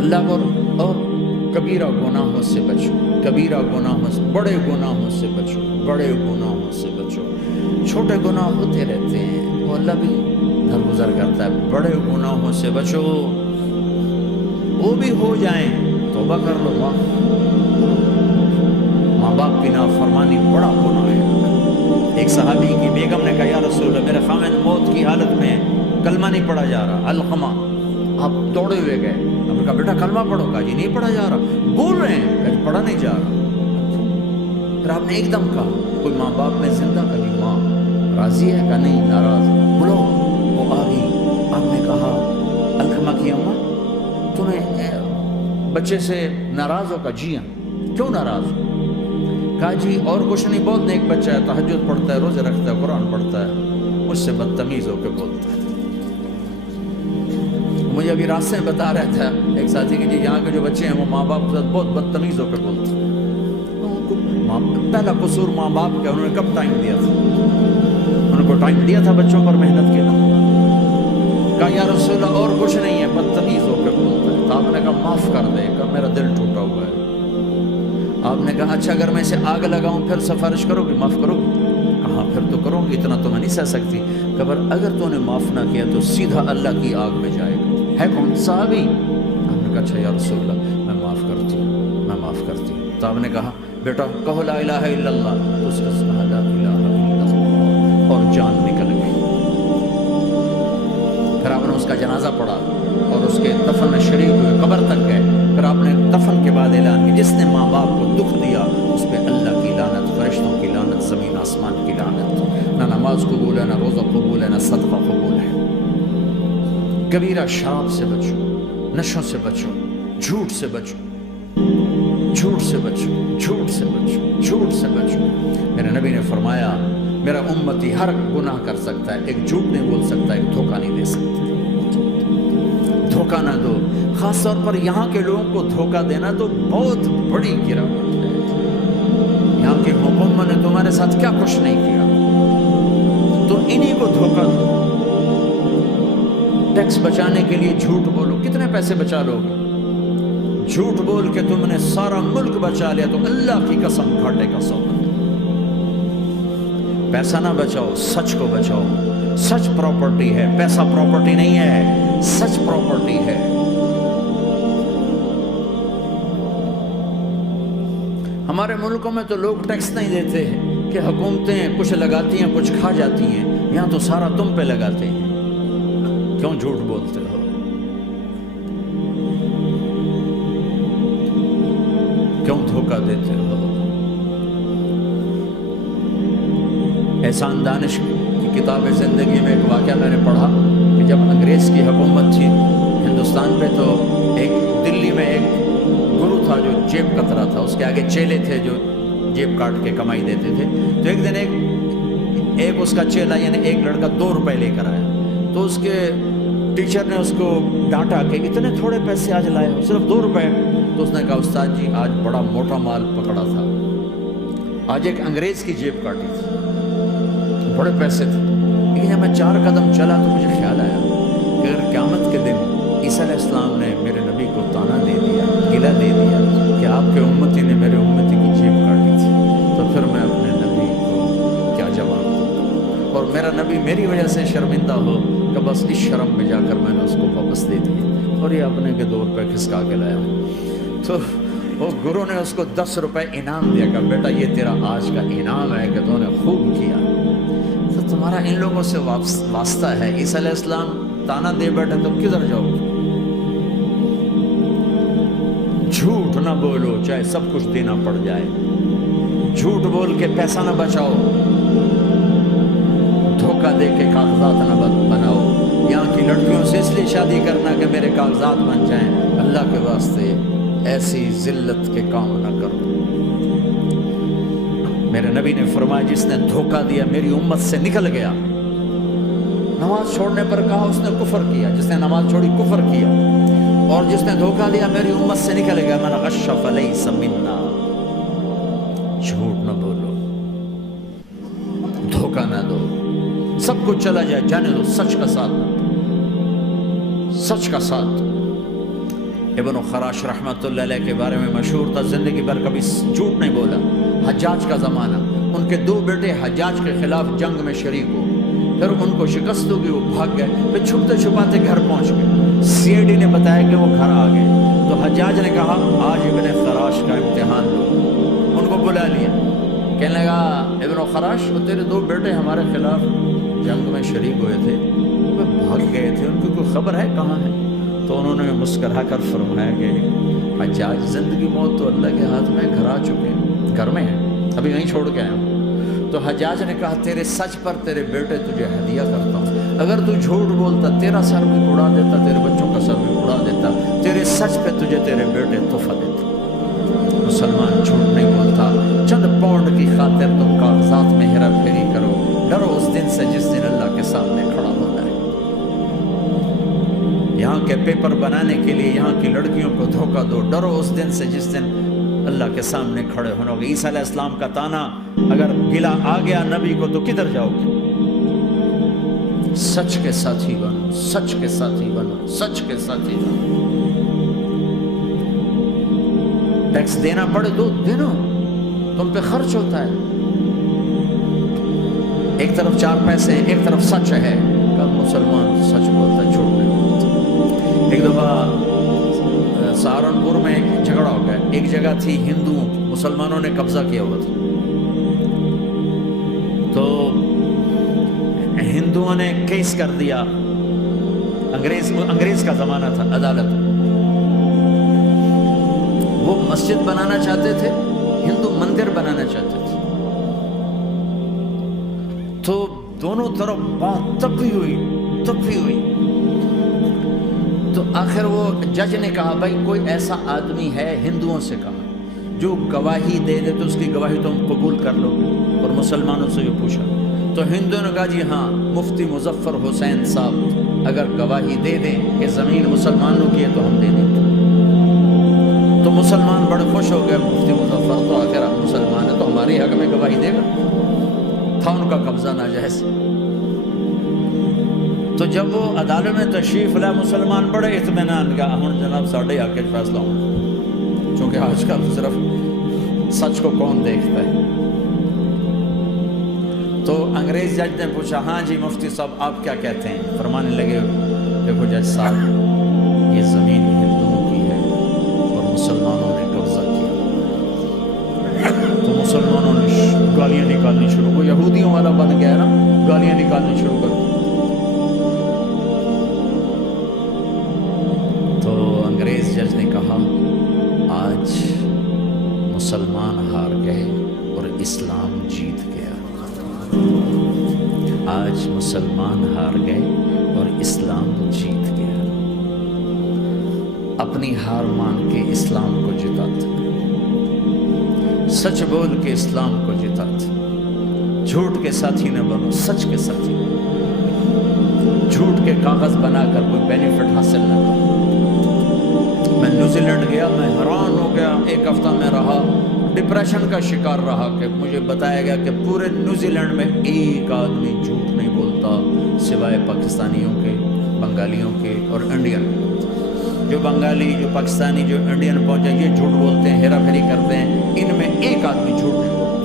اللہ اور کبیرہ گناہوں سے بچو، کبیرہ گناہوں سے، بڑے گناہوں سے بچو، بڑے گناہوں سے بچو۔ چھوٹے گناہ ہوتے رہتے ہیں، وہ اللہ بھی درگزر کرتا ہے، بڑے گناہوں سے بچو، وہ بھی ہو جائیں توبہ کر لو۔ ماں باپ کی نافرمانی بڑا گناہ ہے۔ ایک صحابی کی بیگم نے کہا یا رسول اللہ میرے خامن موت کی حالت میں کلمہ نہیں پڑھا جا رہا، علقمہ۔ آپ دوڑے ہوئے گئے، آپ نے کہا بیٹا کلمہ پڑھو، کہا جی نہیں پڑھا جا رہا، بول رہے ہیں، کہا پڑھا نہیں جا رہا۔ پھر آپ نے ایک دم کہا کوئی ماں باپ میں زندہ، کہا جی ماں راضی ہے، کہا نہیں ناراض، بولو، وہ آ گئی۔ آپ نے کہا علقمہ کی اماں تمہیں بچے سے ناراض ہو؟ کہا جی ہاں۔ کیوں ناراض ہو؟ کہا جی اور کچھ نہیں، بہت نیک بچہ ہے، تہجد پڑھتا ہے، روزے رکھتا ہے، قرآن پڑھتا ہے، مجھ سے بدتمیز ہو کے بولتا ہے۔ مجھے ابھی راستے میں بتا رہا تھا ایک ساتھی کہ جی یہاں کے جو بچے ہیں وہ ماں باپ کے ساتھ بہت بدتمیز ہو کے بولتے ہیں۔ پہلا قصور ماں باپ کا، انہوں نے کب ٹائم دیا تھا؟ انہوں کو ٹائم دیا تھا بچوں پر محنت کے لیے؟ کہا یا رسول اللہ اور کچھ نہیں ہے، بدتمیز ہو کے بولتا ہے۔ تو آپ نے کہا معاف کر دے، کہا میرا دل ٹوٹا ہوا ہے۔ آپ نے کہا اچھا اگر میں اسے آگ لگاؤں پھر سفارش کرو گی، معاف کرو گی؟ کہا پھر تو کروں گی، اتنا تو میں نہیں سہ سکتی۔ کہ اگر تو نے معاف نہ کیا تو سیدھا اللہ کی آگ میں جائے گا۔ ہے کون؟ صحابی۔ آپ نے کہا اچھا یا رسول اللہ میں معاف کرتی ہوں، میں معاف کرتی ہوں۔ تو آپ نے کہا بیٹا کہو لا الہ الا اللہ، تو اس نے کہا لا الہ الا اللہ، اور جان نکل گئی۔ پھر آپ نے اس کا جنازہ پڑھا اور اس کے دفن میں شریک ہوئے، قبر تک گئے۔ پھر آپ نے دفن کے بعد اعلان کیا جس نے ماں باپ کو دکھ دیا اس پہ اللہ کی لعنت، فرشتوں کی لعنت، زمین آسمان کی لعنت۔ نہ نماز قبول ہے، نہ روزہ قبول ہے، نہ صدقہ قبول ہے۔ کبیرہ شراب سے بچو، نشوں سے بچو، جھوٹ سے بچو، جھوٹ سے بچو، جھوٹ سے بچو، جھوٹ سے بچو۔ میرے نبی نے فرمایا میرا امتی ہر گناہ کر سکتا ہے، ایک جھوٹ نہیں بول سکتا، ایک دھوکہ نہیں دے سکتا۔ دھوکہ نہ دو، خاص طور پر یہاں کے لوگوں کو دھوکہ دینا تو بہت بڑی گراوٹ ہے۔ یہاں کی حکومت نے تمہارے ساتھ کیا کچھ نہیں کیا، تو انہی کو دھوکہ دو۔ ٹیکس بچانے کے لیے جھوٹ بولو، کتنے پیسے بچا لو گے؟ جھوٹ بول کے تم نے سارا ملک بچا لیا تو اللہ کی قسم گھاٹے کا سودا۔ پیسہ نہ بچاؤ، سچ کو بچاؤ۔ سچ پراپرٹی ہے، پیسہ پراپرٹی نہیں ہے، سچ پراپرٹی ہے۔ ہمارے ملکوں میں تو لوگ ٹیکس نہیں دیتے کہ حکومتیں کچھ لگاتی ہیں کچھ کھا جاتی ہیں، یہاں تو سارا تم پہ لگاتے ہیں۔ کیوں جھوٹ بولتے ہو؟ کیوں دھوکہ دیتے ہو؟ احسان دانش کی کتاب زندگی میں ایک واقعہ میں نے پڑھا کہ جب انگریز کی حکومت تھی ہندوستان پہ تو ایک دلی میں ایک گرو تھا جو جیب کترا تھا، اس کے آگے چیلے تھے جو جیب کاٹ کے کمائی دیتے تھے۔ تو ایک دن ایک اس کا چیلا یعنی ایک لڑکا 2 روپے لے کر آیا، تو اس کے ٹیچر نے اس کو ڈانٹا کہ اتنے تھوڑے پیسے آج لائے ہو، صرف 2 روپے۔ تو اس نے کہا استاد جی آج بڑا موٹا مال پکڑا تھا، آج ایک انگریز کی جیب کاٹی تھی، بڑے پیسے تھے۔ لیکن جب میں 4 قدم چلا تو مجھے خیال آیا کہ اگر قیامت کے دن عیسیٰ علیہ السلام نے میرے نبی کو تانا دے دیا، گلہ دے دیا کہ آپ کے امتی نے میرے امتی کی جیب کاٹی تھی، تو پھر میں اپنے نبی کو کیا جواب دوں؟ اور میرا نبی میری وجہ سے شرمندہ ہو کہ بس اس شرم میں جا کر میں نے اس کو واپس دے دی اور یہ اپنے کے 2 روپے کھسکا کے لایا۔ تو وہ گرو نے اس کو 10 روپے انعام دیا کہ بیٹا یہ تیرا آج کا انعام ہے کہ تو نے خوب کیا۔ تو تمہارا ان لوگوں سے واسطہ ہے، عیسیٰ علیہ السلام تانا دے بیٹھے تو کدھر جاؤ؟ جھوٹ نہ بولو چاہے سب کچھ دینا پڑ جائے، جھوٹ بول کے پیسہ نہ بچاؤ، دھوکہ دے کے کاغذات نہ بناؤ۔ یہاں کی لڑکیوں سے اس لیے شادی کرنا کہ میرے کاغذات بن جائیں، اللہ کے واسطے ایسی ذلت کے کام نہ کرو۔ میرے نبی نے فرمایا جس نے دھوکہ دیا میری امت سے نکل گیا۔ نماز چھوڑنے پر کہا اس نے کفر کیا، جس نے نماز چھوڑی کفر کیا، اور جس نے دھوکہ دیا میری امت سے نکل گیا۔ من غش فلیس منا۔ جھوٹ نہ بولو، دھوکہ نہ دو، سب کچھ چلا جائے جانے دو، سچ کا ساتھ، سچ کا ساتھ۔ ابن خراش رحمۃ اللہ علیہ کے بارے میں مشہور تھا، زندگی بھر کبھی جھوٹ نہیں بولا۔ حجاج کا زمانہ، ان کے 2 بیٹے حجاج کے خلاف جنگ میں شریک ہو، پھر ان کو شکست ہوگی، وہ بھاگ گئے، پھر چھپتے چھپاتے گھر پہنچ گئے۔ سی آئی ڈی نے بتایا کہ وہ گھر آ گئے، تو حجاج نے کہا آج ابن خراش کا امتحان لو۔ ان کو بلا لیا، کہنے لگا ابن خراش، وہ تیرے 2 بیٹے ہمارے خلاف جنگ میں شریک ہوئے تھے، وہ بھاگ گئے تھے، ان کی کوئی خبر ہے کہاں ہے؟ تو انہوں نے مسکرا کر فرمایا کہ حجاج، زندگی موت تو اللہ کے ہاتھ میں، گھر آ چکے ہیں، گھر میں ہیں، ابھی وہیں چھوڑ کے آیا ہوں۔ تو حجاج نے کہا تیرے سچ پر تیرے بیٹے تجھے ہدیہ کرتا ہوں، اگر تو جھوٹ بولتا تیرا سر بھی اڑا دیتا، تیرے بچوں کا سر بھی اڑا دیتا، تیرے سچ پہ تجھے تیرے بیٹے تحفہ دیتے۔ مسلمان جھوٹ نہیں بولتا، چند پاؤنڈ کی خاطر تم کاغذات میں ہیرا پھیری کرو، ڈرو اس دن سے جس دن اللہ کے سامنے کھڑا ہونا ہے۔ یہاں کے پیپر بنانے کے لیے یہاں کی لڑکیوں کو دھوکہ دو، ڈرو اس دن سے جس دن اللہ کے سامنے کھڑے ہونا ہوگا۔ عیسیٰ علیہ السلام کا تانا اگر گلا آ گیا نبی کو تو کدھر جاؤ گے؟ سچ کے ساتھی بنو، سچ کے ساتھی بنو، سچ کے ساتھی بنو۔ ٹیکس دینا پڑے دو، دینو، تم پہ خرچ ہوتا ہے۔ ایک طرف 4 پیسے ہیں، ایک طرف سچ ہے، کب مسلمان سچ بولتا ہے، جھوٹ نہیں بولتا۔ ایک دفعہ سہارنپور میں ایک جھگڑا ہو گیا، ایک جگہ تھی ہندوؤں کی، مسلمانوں نے قبضہ کیا ہوا تھا، تو ہندوؤں نے کیس کر دیا، انگریز کا زمانہ تھا، عدالت، وہ مسجد بنانا چاہتے تھے، ہندو مندر بنانا چاہتے تھے، تو دونوں طرف بات تپی ہوئی، تو آخر وہ جج نے کہا بھائی کوئی ایسا آدمی ہے، ہندوؤں سے کہا، جو گواہی دے دے تو اس کی گواہی تم قبول کر لو گے، اور مسلمانوں سے بھی پوچھا، تو ہندوؤں نے کہا جی ہاں، مفتی مظفر حسین صاحب اگر گواہی دے دیں کہ زمین مسلمانوں کی ہے تو ہم دے دیں گے۔ تو مسلمان بڑے خوش ہو گئے، مفتی مظفر تو آخر آپ مسلمان ہے تو ہمارے حق میں گواہی دے گا، تھا ان کا قبضہ ناجائز۔ تو جب وہ عدالت میں تشریف لائے، مسلمان بڑے اطمینان کا، ہم جناب ساڑھے آ کے فیصلہ ہونا، چونکہ آج کل صرف سچ کو کون دیکھتا ہے۔ تو انگریز جج نے پوچھا ہاں جی مفتی صاحب آپ کیا کہتے ہیں؟ فرمانے لگے دیکھو جج صاحب، یہ زمین ہندوؤں کی ہے اور مسلمانوں نے قبضہ کیا۔ تو مسلمانوں نے گالیاں نکالنی شروع، وہ یہودیوں والا بن گیا نا، گالیاں نکالنی شروع کر دی۔ تو انگریز جج نے کہا آج مسلمان ہار گئے اور اسلام جیت گیا، آج مسلمان ہار گئے اور اسلام جیت گیا۔ اپنی ہار مان کے اسلام کو جتاتے، سچ بول کے اسلام کو جتاتے، جھوٹ کے ساتھی نہ بنو، سچ کے ساتھی، جھوٹ کے کاغذ بنا کر کوئی بینیفٹ حاصل نہ کرو۔ میں نیوزی لینڈ گیا، میں حیران ہو گیا، 1 ہفتہ میں رہا، ڈپریشن کا شکار رہا کہ مجھے بتایا گیا کہ پورے نیوزی لینڈ میں ایک آدمی جھوٹ نہیں بولتا سوائے پاکستانیوں کے، بنگالیوں کے اور انڈین۔ جو بنگالی، جو پاکستانی، جو انڈین پہنچے یہ جھوٹ بولتے ہیں، ہیرا پھیری کرتے ہیں، ان میں ایک آدمی جھوٹ نہیں بولتا۔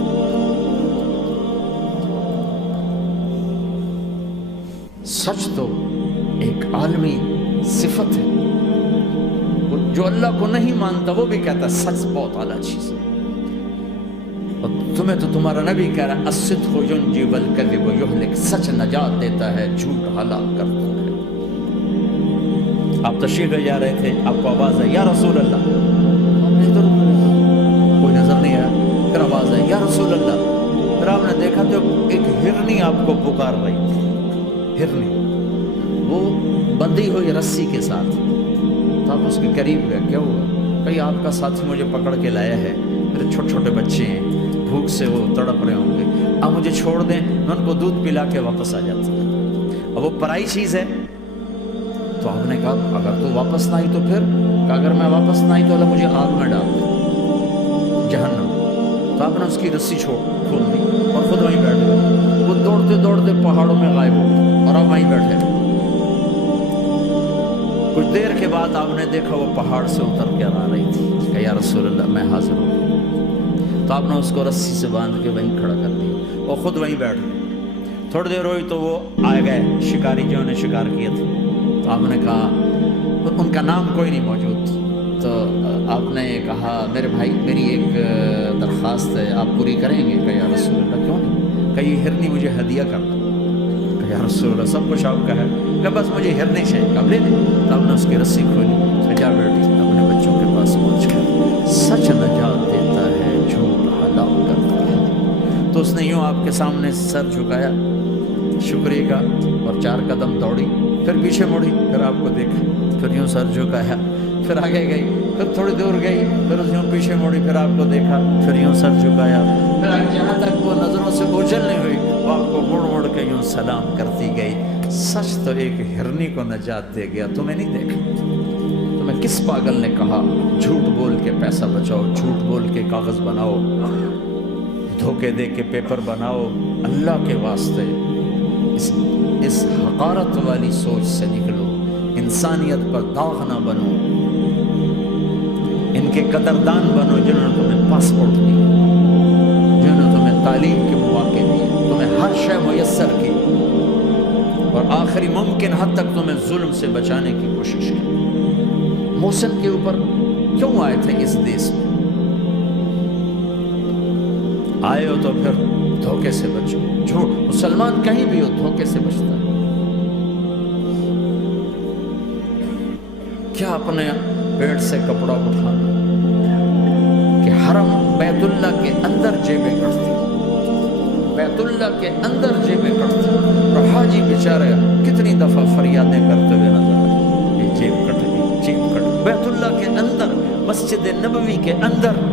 سچ تو ایک عالمی صفت ہے، جو اللہ کو نہیں مانتا وہ بھی کہتا ہے سچ بہت اعلیٰ چیز ہے۔ اور تمہیں تو تمہارا نبی کہہ رہا ہے الصدق ینجی والکذب یہلک، سچ نجات دیتا ہے، جھوٹ ہلاک کرتا ہے۔ آپ تشریف لے جا رہے تھے، آپ کو آواز ہے یا رسول اللہ، آپ نے ادھر کوئی نظر نہیں آیا، پھر آواز ہے یا رسول اللہ، پھر آپ نے دیکھا تو ایک ہرنی آپ کو پکار رہی تھی، ہرنی وہ بندھی ہوئی رسی کے ساتھ، تو آپ اس کے قریب گئے، کیا ہوا؟ کہیں آپ کا ساتھی مجھے پکڑ کے لایا ہے، میرے چھوٹے چھوٹے بچے ہیں، بھوک سے وہ تڑپ رہے ہوں گے، آپ مجھے چھوڑ دیں، میں ان کو دودھ پلا کے واپس آ جاتا ہوں۔ اب وہ پرائی چیز ہے، تو آپ نے کہا اگر تو واپس نہ آئی تو پھر، کہ اگر میں واپس نہ آئی تو اللہ مجھے آگ میں ڈال دے، جہنم۔ تو آپ نے اس کی رسی کھول دی اور خود وہیں بیٹھ گئے۔ وہ دوڑتے دوڑتے پہاڑوں میں غائب ہو گئے اور آپ وہیں بیٹھے۔ کچھ دیر کے بعد آپ نے دیکھا وہ پہاڑ سے اتر کر آ رہی تھی کہ یا رسول اللہ میں حاضر ہوں. تو آپ نے اس کو رسی سے باندھ کے وہیں کھڑا کر دیا، وہ خود وہیں بیٹھ گئے. تھوڑی دیر ہوئی تو وہ آ گئے شکاری جو نے شکار کیا تھا. تو آپ نے کہا، ان کا نام کوئی نہیں موجود، تو آپ نے کہا میرے بھائی میری ایک درخواست ہے، آپ پوری کریں گے؟ کہ یا رسول اللہ کیوں نہیں، کہ یہ ہرنی مجھے ہدیہ کر دو. کہ یا رسول اللہ سب کچھ آپ کا ہے، کہ بس مجھے ہرنی چاہیے. کہ آپ لے لیں. تو آپ نے اس کی رسی کھولی، جا بیٹھی اپنے بچوں کے پاس پہنچ گئے. سچ نجات دیتا ہے، جھوٹ ہلاک کرتا ہے. تو اس نے یوں آپ کے سامنے سر جھکایا شکریہ کا، اور 4 قدم دوڑی، پھر پیچھے مڑی، پھر آپ کو دیکھا، پھر یوں سر جھکایا، پھر آگے گئی، پھر تھوڑی دور گئی، پھر یوں پیچھے مڑی، پھر آپ کو دیکھا، پھر یوں سر جھکایا، پھر جہاں تک وہ نظروں سے اوجھل نہیں ہوئی وہ آپ کو مڑ مڑ کے یوں سلام کرتی گئی. سچ تو ایک ہرنی کو نجات دے گیا، تمہیں نہیں دیکھا. تمہیں کس پاگل نے کہا جھوٹ بول کے پیسہ بچاؤ، جھوٹ بول کے کاغذ بناؤ، دھوکے دے کے پیپر بناؤ؟ اللہ کے واسطے اس حقارت والی سوچ سے نکلو، انسانیت پر داغ نہ بنو. ان کے قدردان بنو جنہوں نے تمہیں پاسپورٹ دیا، جنہوں نے تمہیں تعلیم کے مواقع دیے، تمہیں ہر شے میسر کی، اور آخری ممکن حد تک تمہیں ظلم سے بچانے کی کوشش کی. محسن کے اوپر کیوں آئے تھے اس دیس میں؟ آئے ہو تو پھر دھوکے سے بچو. جھوٹ، مسلمان کہیں بھی ہو دھوکے سے بچتا ہے. کیا اپنے پیٹ سے کپڑا اٹھانا کہ حرم بیت اللہ کے اندر جیبیں کٹتی، بیت اللہ کے اندر جیبیں کٹتی، اور حاجی بیچارے کتنی دفعہ فریادیں کرتے ہوئے نظر آئے، یہ جیب کٹ گئی، جیب کٹ گئی. بیت اللہ کے اندر، مسجد نبوی کے اندر